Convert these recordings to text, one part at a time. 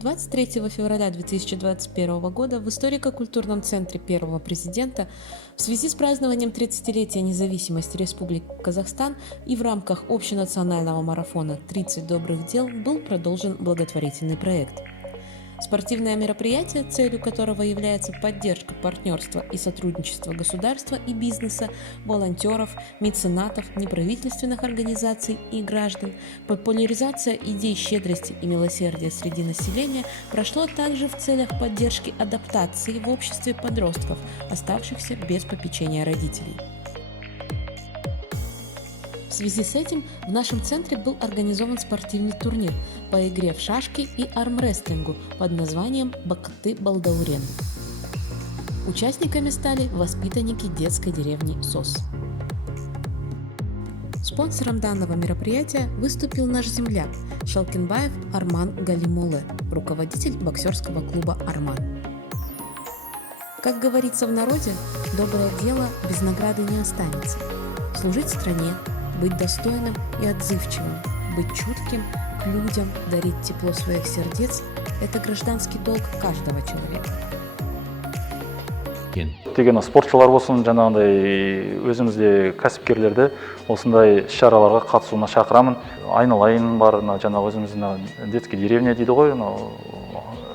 23 февраля 2021 года в историко-культурном центре первого президента в связи с празднованием 30-летия независимости Республики Казахстан и в рамках общенационального марафона «30 добрых дел» был продолжен благотворительный проект. Спортивное мероприятие, целью которого является поддержка партнерства и сотрудничества государства и бизнеса, волонтеров, меценатов, неправительственных организаций и граждан, популяризация идей щедрости и милосердия среди населения, прошло также в целях поддержки адаптации в обществе подростков, оставшихся без попечения родителей. В связи с этим в нашем центре был организован спортивный турнир по игре в шашки и армрестлингу под названием «Бакыты Балдаурен». Участниками стали воспитанники детской деревни СОС. Спонсором данного мероприятия выступил наш земляк Шалкинбаев Арман Галимулы, руководитель боксерского клуба «Арман». Как говорится в народе, доброе дело без награды не останется. Служить стране, быть достойным и отзывчивым, быть чутким к людям, дарить тепло своих сердец – это гражданский долг каждого человека. Деген спортшылар болсын, жаңағындай өзімізде кәсіпкерлерді осындай іс-шараларға қатысуына шақырамын. Айналайын бар, жаңағы өзіміздің детский деревня дейді ғой,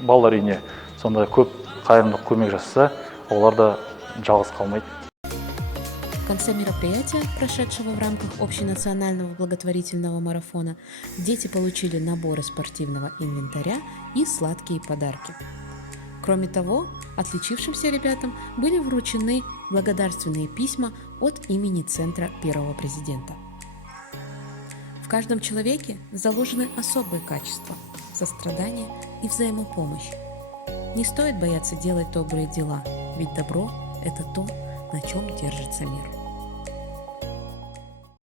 балалар үйіне сондай көп қайырымдылық көмек жасаса, олар да жалғыз қалмайды. В конце мероприятия, прошедшего в рамках общенационального благотворительного марафона, дети получили наборы спортивного инвентаря и сладкие подарки. Кроме того, отличившимся ребятам были вручены благодарственные письма от имени Центра первого президента. В каждом человеке заложены особые качества – сострадание и взаимопомощь. Не стоит бояться делать добрые дела, ведь добро – это то, на чем держится мир.